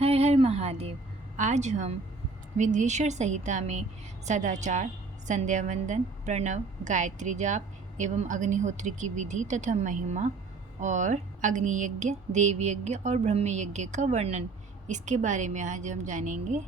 हर हर महादेव। आज हम विंध्येश्वर संहिता में सदाचार, संध्या वंदन, प्रणव, गायत्री जाप एवं अग्निहोत्र की विधि तथा महिमा और अग्नि यज्ञ, देव यज्ञ और ब्रह्म यज्ञ का वर्णन, इसके बारे में आज हम जानेंगे।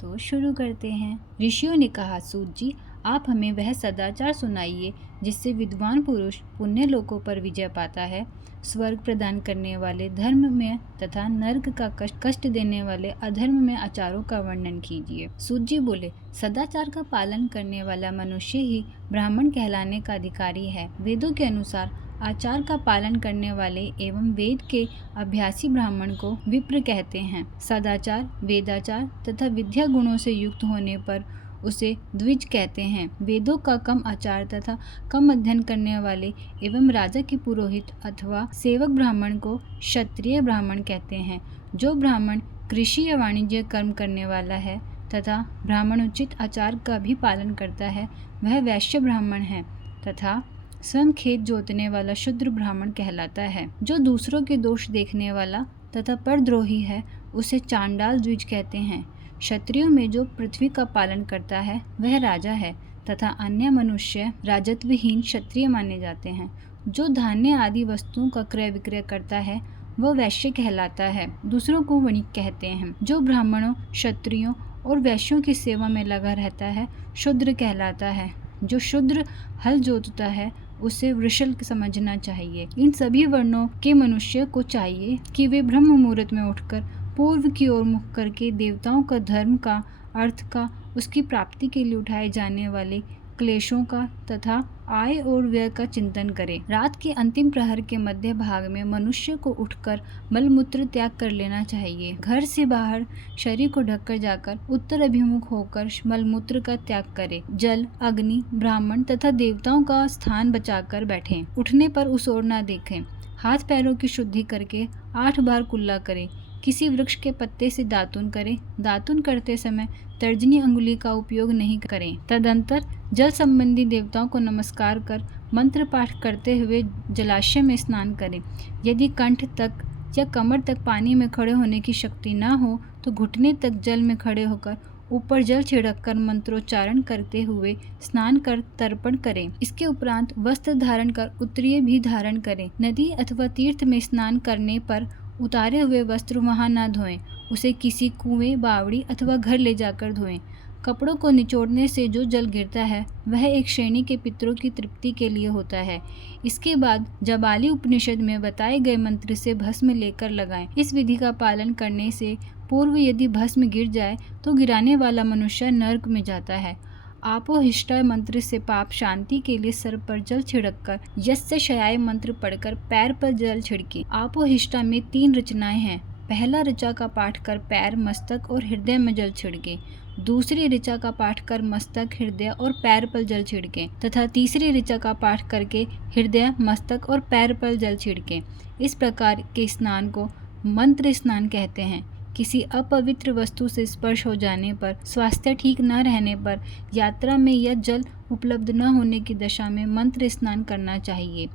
तो शुरू करते हैं। ऋषियों ने कहा, सूत जी, आप हमें वह सदाचार सुनाइए जिससे विद्वान पुरुष पुण्य लोकों पर विजय पाता है, स्वर्ग प्रदान करने वाले धर्म में तथा नर्क का कष्ट देने वाले अधर्म में आचारों का वर्णन कीजिए। सूत जी बोले, सदाचार का पालन करने वाला मनुष्य ही ब्राह्मण कहलाने का अधिकारी है। वेदों के अनुसार आचार का पालन करने वाले एवं वेद के अभ्यासी ब्राह्मण को विप्र कहते हैं। सदाचार, वेदाचार तथा विद्या गुणों से युक्त होने पर उसे द्विज कहते हैं। वेदों का कम आचार तथा कम अध्ययन करने वाले एवं राजा के पुरोहित अथवा सेवक ब्राह्मण को क्षत्रिय ब्राह्मण कहते हैं। जो ब्राह्मण कृषि या वाणिज्य कर्म करने वाला है तथा ब्राह्मण उचित आचार का भी पालन करता है, वह वैश्य ब्राह्मण है तथा स्वयं खेत जोतने वाला शूद्र ब्राह्मण कहलाता है। जो दूसरों के दोष देखने वाला तथा परद्रोही है, उसे चांडाल द्विज कहते हैं। क्षत्रियों में जो पृथ्वी का पालन करता है वह राजा है तथा अन्य मनुष्य राजत्वहीन क्षत्रिय माने जाते हैं। जो धान्य आदि वस्तुओं का क्रय विक्रय करता है वह वैश्य कहलाता है। दूसरों को वणिक कहते हैं। जो ब्राह्मणों, क्षत्रियों और वैश्यों की सेवा में लगा रहता है शूद्र कहलाता है। जो शूद्र हल जोतता है उसे वृषल समझना चाहिए। इन सभी वर्णों के मनुष्य को चाहिए कि वे ब्रह्म मुहूर्त में उठकर पूर्व की ओर मुख करके देवताओं का, धर्म का, अर्थ का, उसकी प्राप्ति के लिए उठाए जाने वाले क्लेशों का तथा आय और व्यय का चिंतन करें। रात के अंतिम प्रहर के मध्य भाग में मनुष्य को उठकर मलमूत्र त्याग कर लेना चाहिए। घर से बाहर शरीर को ढककर जाकर उत्तर अभिमुख होकर मलमूत्र का त्याग करें। जल, अग्नि, ब्राह्मण तथा देवताओं का स्थान बचाकर बैठें। उठने पर उस ओर न देखें। हाथ पैरों की शुद्धि करके 8 बार कुल्ला करें। किसी वृक्ष के पत्ते से दातुन करें। दातुन करते समय तर्जनी अंगुली का उपयोग नहीं करें। तदंतर जल संबंधी देवताओं को नमस्कार कर मंत्र पाठ करते हुए जलाशय में स्नान करें। यदि कंठ तक या कमर तक पानी में खड़े होने की शक्ति न हो तो घुटने तक जल में खड़े होकर ऊपर जल छिड़ककर मंत्रोच्चारण करते हुए स्नान कर तर्पण करें। इसके उपरांत वस्त्र धारण कर उत्तरीय भी धारण करें। नदी अथवा तीर्थ में स्नान करने पर उतारे हुए वस्त्र वहां न धोएं। उसे किसी कुएं, बावड़ी अथवा घर ले जाकर धोएं। कपड़ों को निचोड़ने से जो जल गिरता है वह एक श्रेणी के पितरों की तृप्ति के लिए होता है। इसके बाद जाबाली उपनिषद में बताए गए मंत्र से भस्म लेकर लगाएं। इस विधि का पालन करने से पूर्व यदि भस्म गिर जाए तो गिराने वाला मनुष्य नर्क में जाता है। आपोहिष्टा मंत्र से पाप शांति के लिए सर पर जल छिड़ककर यस्य शयाय मंत्र पढ़कर पैर पर जल छिड़के। आपोहिष्टा में 3 रचनाएं हैं। पहला ऋचा का पाठ कर पैर, मस्तक और हृदय में जल छिड़के। दूसरी ऋचा का पाठ कर मस्तक, हृदय और पैर पर जल छिड़के तथा तीसरी ऋचा का पाठ करके हृदय, मस्तक और पैर पर जल छिड़के। इस प्रकार के स्नान को मंत्र स्नान कहते हैं। किसी अपवित्र वस्तु से स्पर्श हो जाने पर, स्वास्थ्य ठीक न रहने पर, यात्रा में या जल उपलब्ध न होने की दशा में मंत्र स्नान करना चाहिए।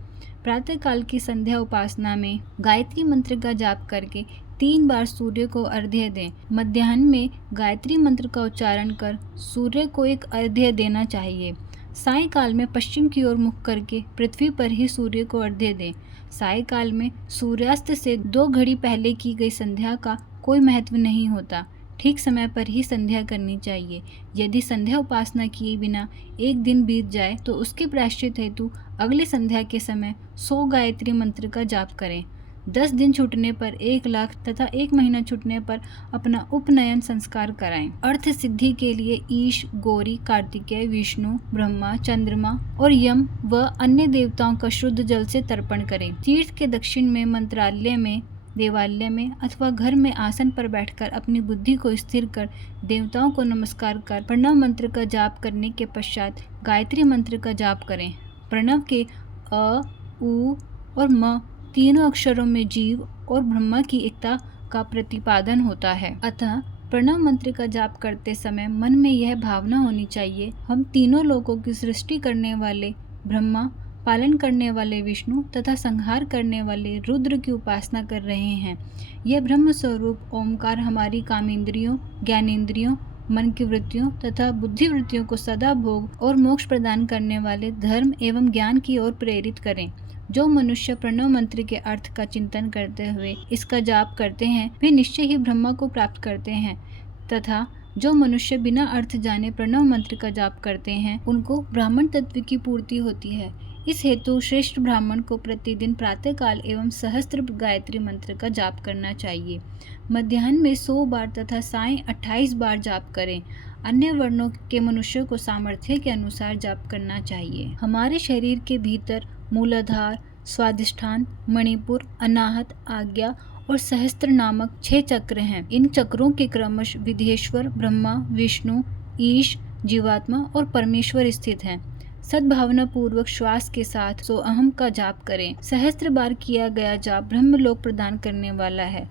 प्रातःकाल की संध्या उपासना में गायत्री मंत्र का जाप करके 3 बार सूर्य को अर्घ्य दें। मध्याह्न में गायत्री मंत्र का उच्चारण कर सूर्य को एक अर्घ्य देना चाहिए। सायंकाल में पश्चिम की ओर मुख करके पृथ्वी पर ही सूर्य को अर्घ्य दें। सायंकाल में सूर्यास्त से 2 घड़ी पहले की गई संध्या का कोई महत्व नहीं होता। ठीक समय पर ही संध्या करनी चाहिए। यदि संध्या उपासना किए बिना एक दिन बीत जाए तो उसके प्रायश्चित हेतु अगले संध्या के समय 100 गायत्री मंत्र का जाप करें। 10 दिन छूटने पर 1 लाख तथा 1 महीना छूटने पर अपना उपनयन संस्कार कराएं। अर्थ सिद्धि के लिए ईश, गौरी, कार्तिकेय, विष्णु, ब्रह्मा, चंद्रमा और यम व अन्य देवताओं का शुद्ध जल से तर्पण करें। तीर्थ के दक्षिण में मंत्रालय में, देवालय में अथवा घर में आसन पर बैठकर अपनी बुद्धि को स्थिर कर देवताओं को नमस्कार कर प्रणव मंत्र का जाप करने के पश्चात गायत्री मंत्र का जाप करें। प्रणव के अ, उ और म तीनों अक्षरों में जीव और ब्रह्मा की एकता का प्रतिपादन होता है। अतः प्रणव मंत्र का जाप करते समय मन में यह भावना होनी चाहिए, हम तीनों लोकों की सृष्टि करने वाले ब्रह्मा पालन करने वाले विष्णु तथा संहार करने वाले रुद्र की उपासना कर रहे हैं। यह ब्रह्म स्वरूप ओमकार हमारी कामेंद्रियों, ज्ञानेंद्रियों, मन की वृत्तियों तथा बुद्धि वृत्तियों को सदा भोग और मोक्ष प्रदान करने वाले धर्म एवं ज्ञान की ओर प्रेरित करें। जो मनुष्य प्रणव मंत्र के अर्थ का चिंतन करते हुए इसका जाप करते हैं वे निश्चय ही ब्रह्मा को प्राप्त करते हैं, तथा जो मनुष्य बिना अर्थ जाने प्रणव मंत्र का जाप करते हैं उनको ब्राह्मण तत्व की पूर्ति होती है। इस हेतु श्रेष्ठ ब्राह्मण को प्रतिदिन प्रातःकाल एवं सहस्त्र गायत्री मंत्र का जाप करना चाहिए। मध्याह्न में 100 बार तथा सायं 28 बार जाप करें। अन्य वर्णों के मनुष्यों को सामर्थ्य के अनुसार जाप करना चाहिए। हमारे शरीर के भीतर मूलाधार, स्वादिष्ठान, मणिपुर, अनाहत, आज्ञा और सहस्त्र नामक 6 चक्र हैं। इन चक्रों के क्रमश विधेश्वर, ब्रह्मा, विष्णु, ईश, जीवात्मा और परमेश्वर स्थित हैं। सद्भावना पूर्वक श्वास के साथ सोअहम का जाप करें। सहस्त्र बार किया गया जाप ब्रह्मलोक प्रदान करने वाला है।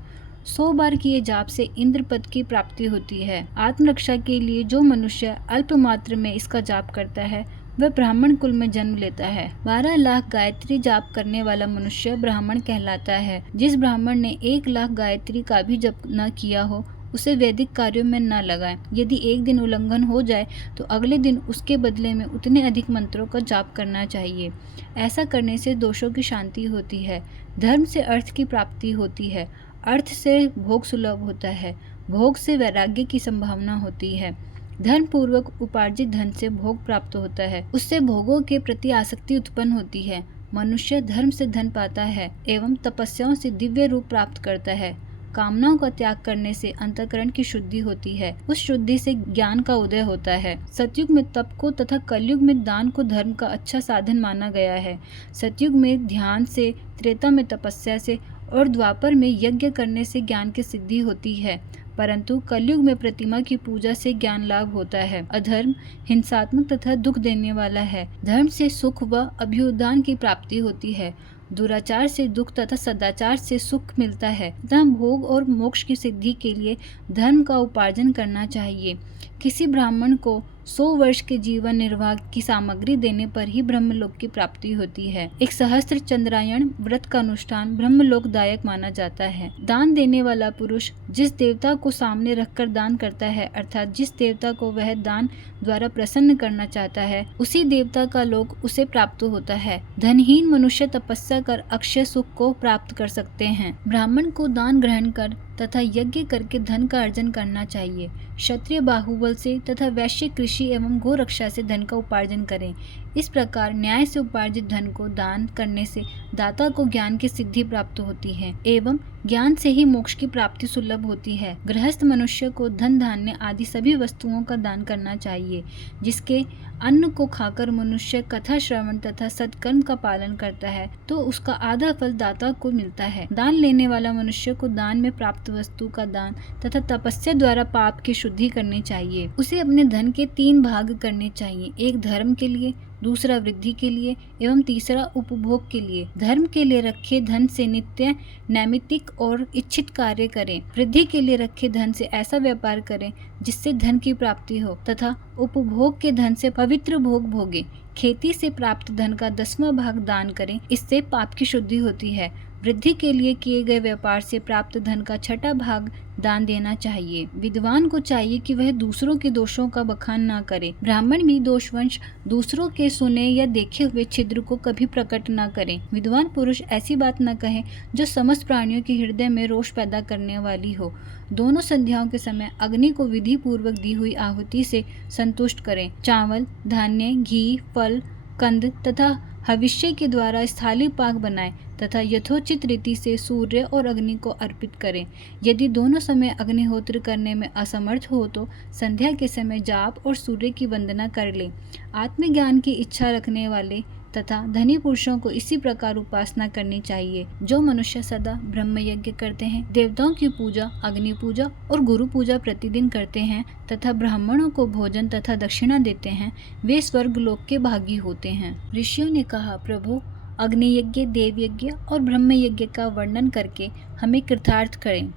100 बार किए जाप से इंद्र पद की प्राप्ति होती है। आत्मरक्षा के लिए जो मनुष्य अल्प मात्र में इसका जाप करता है वह ब्राह्मण कुल में जन्म लेता है। 12 लाख गायत्री जाप करने वाला मनुष्य ब्राह्मण कहलाता है। जिस ब्राह्मण ने 1 लाख गायत्री का भी जप न किया हो उसे वैदिक कार्यों में न लगाएं। यदि एक दिन उल्लंघन हो जाए तो अगले दिन उसके बदले में उतने अधिक मंत्रों का जाप करना चाहिए। ऐसा करने से दोषों की शांति होती है। धर्म से अर्थ की प्राप्ति होती है। अर्थ से भोग सुलभ होता है। भोग से वैराग्य की संभावना होती है। धर्म पूर्वक उपार्जित धन से भोग प्राप्त होता है। उससे भोगों के प्रति आसक्ति उत्पन्न होती है। मनुष्य धर्म से धन पाता है एवं तपस्याओं से दिव्य रूप प्राप्त करता है। कामनाओं का त्याग करने से अंतःकरण की शुद्धि होती है। उस शुद्धि से ज्ञान का उदय होता है। सतयुग में तप को तथा कलयुग में दान को धर्म का अच्छा साधन माना गया है। सतयुग में ध्यान से, त्रेता में तपस्या से और द्वापर में यज्ञ करने से ज्ञान की सिद्धि होती है, परंतु कलयुग में प्रतिमा की पूजा से ज्ञान लाभ होता है। अधर्म हिंसात्मक तथा दुख देने वाला है। धर्म से सुख व अभ्युदान की प्राप्ति होती है। दुराचार से दुख तथा सदाचार से सुख मिलता है तथा भोग और मोक्ष की सिद्धि के लिए धर्म का उपार्जन करना चाहिए। किसी ब्राह्मण को 100 वर्ष के जीवन निर्वाह की सामग्री देने पर ही ब्रह्मलोक की प्राप्ति होती है। एक सहस्त्र चंद्रायण व्रत का अनुष्ठान ब्रह्मलोकदायक माना जाता है। दान देने वाला पुरुष जिस देवता को सामने रखकर दान करता है, अर्थात जिस देवता को वह दान द्वारा प्रसन्न करना चाहता है, उसी देवता का लोक उसे प्राप्त होता है। धनहीन मनुष्य तपस्या कर अक्षय सुख को प्राप्त कर सकते हैं। ब्राह्मण को दान ग्रहण कर तथा यज्ञ करके धन का अर्जन करना चाहिए। क्षत्रिय बाहुबल से तथा वैश्य कृषि एवं गो रक्षा से धन का उपार्जन करें। इस प्रकार न्याय से उपार्जित धन को दान करने से दाता को ज्ञान की सिद्धि प्राप्त होती है एवं ज्ञान से ही मोक्ष की प्राप्ति सुलभ होती है। गृहस्थ मनुष्य को धन, धान्य आदि सभी वस्तुओं का दान करना चाहिए। जिसके अन्न को खाकर मनुष्य कथा श्रवण तथा सत्कर्म का पालन करता है तो उसका आधा फल दाता को मिलता है। दान लेने वाला मनुष्य को दान में प्राप्त वस्तु का दान तथा तपस्या द्वारा पाप की शुद्धि करनी चाहिए। उसे अपने धन के 3 भाग करने चाहिए, एक धर्म के लिए, दूसरा वृद्धि के लिए एवं तीसरा उपभोग के लिए। धर्म के लिए रखे धन से नित्य नैमित्तिक और इच्छित कार्य करें। वृद्धि के लिए रखे धन से ऐसा व्यापार करें जिससे धन की प्राप्ति हो तथा उपभोग के धन से पवित्र भोग भोगे। खेती से प्राप्त धन का 10वां भाग दान करें, इससे पाप की शुद्धि होती है। वृद्धि के लिए किए गए व्यापार से प्राप्त धन का 6वां भाग दान देना चाहिए। विद्वान को चाहिए कि वह दूसरों के दोषों का बखान न करे। ब्राह्मण भी दोषवंश दूसरों के सुने या देखे हुए छिद्र को कभी प्रकट न करें। विद्वान पुरुष ऐसी बात न कहे जो समस्त प्राणियों के हृदय में रोष पैदा करने वाली हो। दोनों संध्याओं के समय अग्नि को विधि पूर्वक दी हुई आहुति से संतुष्ट करें। चावल, धान्य, घी, फल, कंद तथा हविष्य के द्वारा स्थाली पाक बनाएं तथा यथोचित रीति से सूर्य और अग्नि को अर्पित करें। यदि दोनों समय अग्निहोत्र करने में असमर्थ हो तो संध्या के समय जाप और सूर्य की वंदना कर लें। आत्मज्ञान की इच्छा रखने वाले तथा धनी पुरुषों को इसी प्रकार उपासना करनी चाहिए। जो मनुष्य सदा ब्रह्म यज्ञ करते हैं, देवताओं की पूजा, अग्नि पूजा और गुरु पूजा प्रतिदिन करते हैं तथा ब्राह्मणों को भोजन तथा दक्षिणा देते हैं, वे स्वर्ग लोक के भागी होते हैं। ऋषियों ने कहा, प्रभु अग्नि यज्ञ, देव यज्ञ और ब्रह्म यज्ञ का वर्णन करके हमें कृतार्थ करें।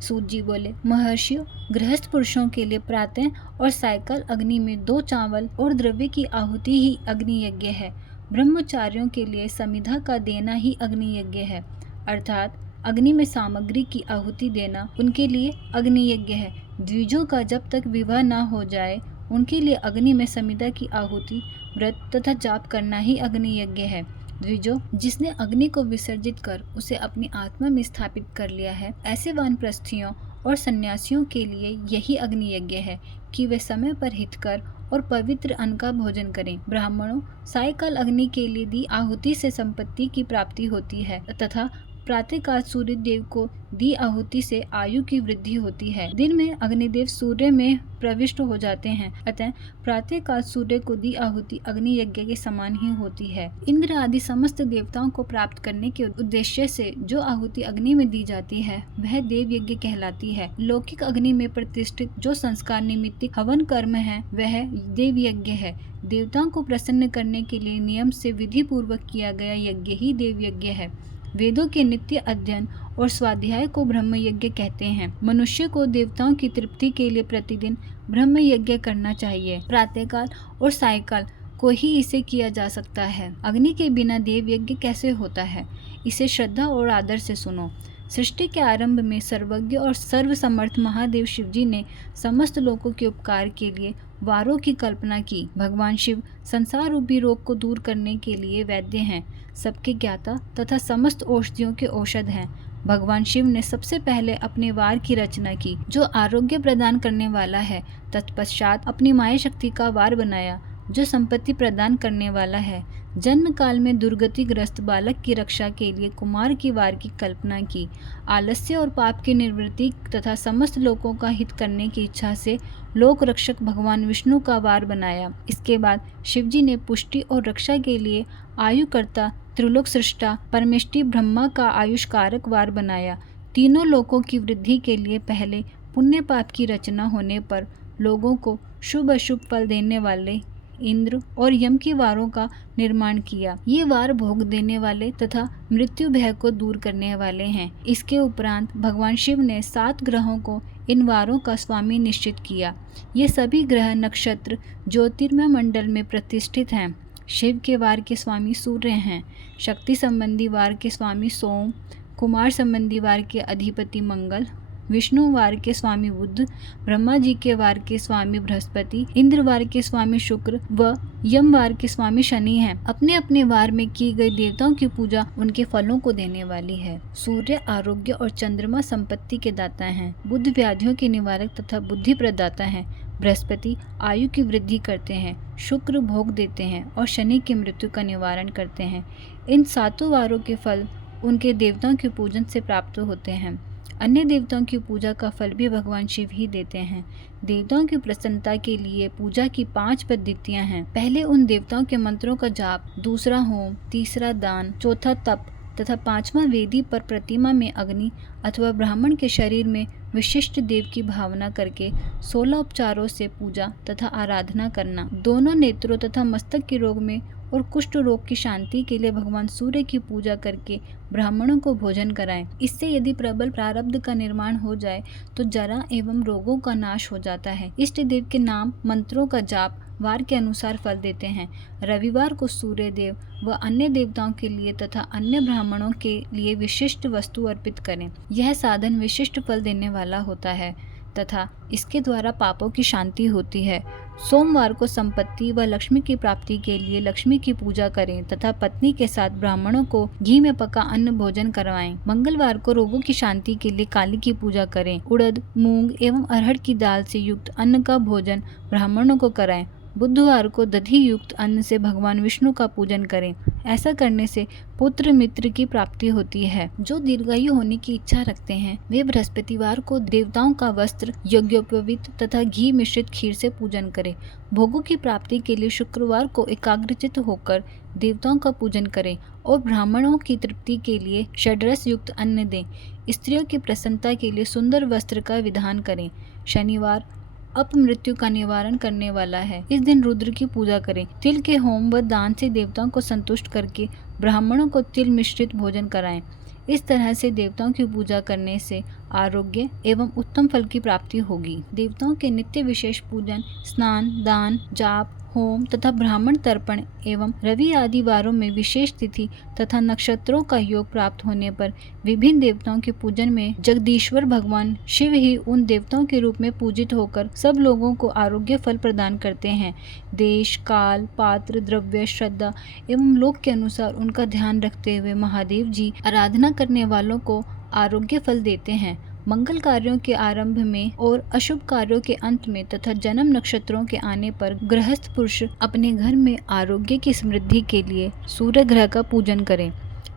सूत जी बोले, महर्षियों, गृहस्थ पुरुषों के लिए प्रातः और सायकाल अग्नि में 2 चावल और द्रव्य की आहुति ही अग्नि यज्ञ है। ब्रह्मचारियों के लिए समिधा का देना ही अग्नि यज्ञ है, अर्थात अग्नि में सामग्री की आहुति देना उनके लिए अग्नि यज्ञ है। द्विजों का जब तक विवाह न हो जाए उनके लिए अग्नि में समिधा की आहुति, व्रत तथा जाप करना ही अग्नि यज्ञ है। द्विजो, जिसने अग्नि को विसर्जित कर उसे अपनी आत्मा में स्थापित कर लिया है, ऐसे वानप्रस्थियों और सन्यासियों के लिए यही अग्नि यज्ञ है कि वे समय पर हितकर और पवित्र अन्न का भोजन करें। ब्राह्मणों, सायकाल अग्नि के लिए दी आहुति से संपत्ति की प्राप्ति होती है तथा प्रातःकाल सूर्य देव को दी आहुति से आयु की वृद्धि होती है। दिन में अग्निदेव सूर्य में प्रविष्ट हो जाते हैं, अतः प्रातःकाल सूर्य को दी आहुति अग्नि यज्ञ के समान ही होती है। इंद्र आदि समस्त देवताओं को प्राप्त करने के उद्देश्य से जो आहुति अग्नि में दी जाती है वह देव यज्ञ कहलाती है। लौकिक अग्नि में प्रतिष्ठित जो संस्कार निमित्त हवन कर्म है वह देव यज्ञ है। देवताओं को प्रसन्न करने के लिए नियम से विधि पूर्वक किया गया यज्ञ ही देव यज्ञ है। वेदों के नित्य अध्ययन और स्वाध्याय को ब्रह्म यज्ञ कहते हैं। मनुष्य को देवताओं की तृप्ति के लिए प्रतिदिन ब्रह्म यज्ञ करना चाहिए। प्रातःकाल और सायकाल को ही इसे किया जा सकता है। अग्नि के बिना देव यज्ञ कैसे होता है, इसे श्रद्धा और आदर से सुनो। सृष्टि के आरंभ में सर्वज्ञ और सर्वसमर्थ महादेव शिवजी ने समस्त लोगों के उपकार के लिए वारों की कल्पना की। भगवान शिव संसार रूपी रोग को दूर करने के लिए वैद्य हैं, सबके ज्ञाता तथा समस्त औषधियों के औषध हैं। भगवान शिव ने सबसे पहले अपने वार की रचना की जो आरोग्य प्रदान करने वाला है। तत्पश्चात अपनी माया शक्ति का वार बनाया जो संपत्ति प्रदान करने वाला है। जन्म काल में दुर्गतिग्रस्त बालक की रक्षा के लिए कुमार की वार की कल्पना की। आलस्य और पाप की निवृत्ति तथा समस्त लोगों का हित करने की इच्छा से लोक रक्षक भगवान विष्णु का वार बनाया। इसके बाद शिवजी ने पुष्टि और रक्षा के लिए आयुकर्ता त्रिलोक सृष्टा परमेष्टि ब्रह्मा का आयुष्कारक वार बनाया। तीनों लोकों की वृद्धि के लिए पहले पुण्य पाप की रचना होने पर लोगों को शुभ अशुभ फल देने वाले इंद्र और यम के वारों का निर्माण किया। ये वार भोग देने वाले तथा मृत्यु भय को दूर करने वाले हैं। इसके उपरांत भगवान शिव ने 7 ग्रहों को इन वारों का स्वामी निश्चित किया। ये सभी ग्रह नक्षत्र ज्योतिर्मय मंडल में प्रतिष्ठित हैं। शिव के वार के स्वामी सूर्य हैं, शक्ति संबंधी वार के स्वामी सोम, कुमार संबंधी वार के अधिपति मंगल, विष्णु वार के स्वामी बुध, ब्रह्मा जी के वार के स्वामी बृहस्पति, इंद्र वार के स्वामी शुक्र व यम वार के स्वामी शनि हैं। अपने अपने वार में की गई देवताओं की पूजा उनके फलों को देने वाली है। सूर्य आरोग्य और चंद्रमा संपत्ति के दाता हैं। बुध व्याधियों के निवारक तथा बुद्धि प्रदाता हैं। बृहस्पति आयु की वृद्धि करते हैं। शुक्र भोग देते हैं और शनि की मृत्यु का निवारण करते हैं। इन 7 वारों के फल उनके देवताओं के पूजन से प्राप्त होते हैं। अन्य देवताओं की पूजा का फल भी भगवान शिव ही देते हैं। देवताओं की प्रसन्नता के लिए पूजा की 5 पद्धतियां हैं। पहले उन देवताओं के मंत्रों का जाप, दूसरा होम, तीसरा दान, चौथा तप तथा 5वां वेदी पर प्रतिमा में अग्नि अथवा ब्राह्मण के शरीर में विशिष्ट देव की भावना करके 16 उपचारों से पूजा तथा आराधना करना। दोनों नेत्रों तथा मस्तक के रोग में और कुष्ठ रोग की शांति के लिए भगवान सूर्य की पूजा करके ब्राह्मणों को भोजन कराएं। इससे यदि प्रबल प्रारब्ध का निर्माण हो जाए तो जरा एवं रोगों का नाश हो जाता है। इष्ट देव के नाम मंत्रों का जाप वार के अनुसार फल देते हैं। रविवार को सूर्य देव व अन्य देवताओं के लिए तथा अन्य ब्राह्मणों के लिए विशिष्ट वस्तु अर्पित करें। यह साधन विशिष्ट फल देने वाला होता है तथा इसके द्वारा पापों की शांति होती है। सोमवार को संपत्ति व लक्ष्मी की प्राप्ति के लिए लक्ष्मी की पूजा करें तथा पत्नी के साथ ब्राह्मणों को घी में पका अन्न भोजन करवाएं। मंगलवार को रोगों की शांति के लिए काली की पूजा करें। उड़द, मूंग एवं अरहर की दाल से युक्त अन्न का भोजन ब्राह्मणों को कराएं। बुधवार को दधि युक्त अन्न से भगवान विष्णु का पूजन करें। ऐसा करने से पुत्र मित्र की प्राप्ति होती है। जो दीर्घायु होने की इच्छा रखते हैं वे बृहस्पतिवार को देवताओं का वस्त्र, यज्ञोपवीत तथा घी मिश्रित खीर से पूजन करें। भोगों की प्राप्ति के लिए शुक्रवार को एकाग्रचित होकर देवताओं का पूजन करें और ब्राह्मणों की तृप्ति के लिए षड्रस युक्त अन्न दें। स्त्रियों की प्रसन्नता के लिए सुंदर वस्त्र का विधान करें। शनिवार अपमृत्यु का निवारण करने वाला है। इस दिन रुद्र की पूजा करें। तिल के होम व दान से देवताओं को संतुष्ट करके ब्राह्मणों को तिल मिश्रित भोजन कराएं। इस तरह से देवताओं की पूजा करने से आरोग्य एवं उत्तम फल की प्राप्ति होगी। देवताओं के नित्य विशेष पूजन, स्नान, दान, जाप, होम तथा ब्राह्मण तर्पण एवं रवि आदि वारों में विशेष तिथि तथा नक्षत्रों का योग प्राप्त होने पर विभिन्न देवताओं के पूजन में जगदीश्वर भगवान शिव ही उन देवताओं के रूप में पूजित होकर सब लोगों को आरोग्य फल प्रदान करते हैं। देश, काल, पात्र, द्रव्य, श्रद्धा एवं लोक के अनुसार उनका ध्यान रखते हुए महादेव जी आराधना करने वालों को आरोग्य फल देते हैं। मंगल कार्यों के आरंभ में और अशुभ कार्यों के अंत में तथा जन्म नक्षत्रों के आने पर गृहस्थ पुरुष अपने घर में आरोग्य की समृद्धि के लिए सूर्य ग्रह का पूजन करें।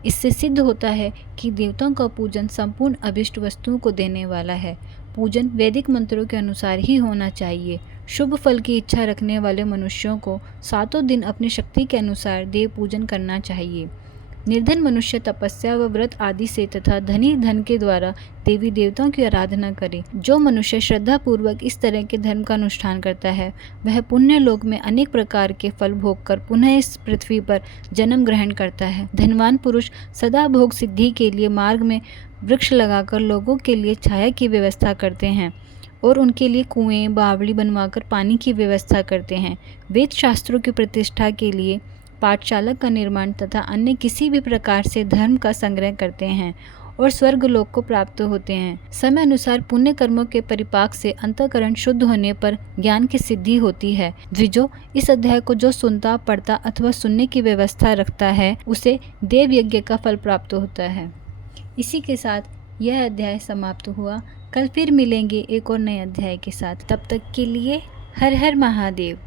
इससे सिद्ध होता है कि देवताओं का पूजन संपूर्ण अभिष्ट वस्तुओं को देने वाला है। पूजन वैदिक मंत्रों के अनुसार ही होना चाहिए। शुभ फल की इच्छा रखने वाले मनुष्यों को 7 दिन अपनी शक्ति के अनुसार देव पूजन करना चाहिए। निर्धन मनुष्य तपस्या व व्रत आदि से तथा धनी धन के द्वारा देवी देवताओं की आराधना करे। जो मनुष्य श्रद्धा पूर्वक इस तरह के धर्म का अनुष्ठान करता है वह पुण्य लोक में अनेक प्रकार के फल भोग कर पुनः इस पृथ्वी पर जन्म ग्रहण करता है। धनवान पुरुष सदा भोग सिद्धि के लिए मार्ग में वृक्ष लगाकर लोगों के लिए छाया की व्यवस्था करते हैं और उनके लिए कुएं, बावड़ी बनवाकर पानी की व्यवस्था करते हैं। वेद शास्त्रों की प्रतिष्ठा के लिए पाठशाला का निर्माण तथा अन्य किसी भी प्रकार से धर्म का संग्रह करते हैं और स्वर्ग लोक को प्राप्त होते हैं। समय अनुसार पुण्य कर्मों के परिपाक से अंतःकरण शुद्ध होने पर ज्ञान की सिद्धि होती है। द्विजो, इस अध्याय को जो सुनता, पढ़ता अथवा सुनने की व्यवस्था रखता है उसे देव यज्ञ का फल प्राप्त होता है। इसी के साथ यह अध्याय समाप्त हुआ। कल फिर मिलेंगे एक और नए अध्याय के साथ। तब तक के लिए हर हर महादेव।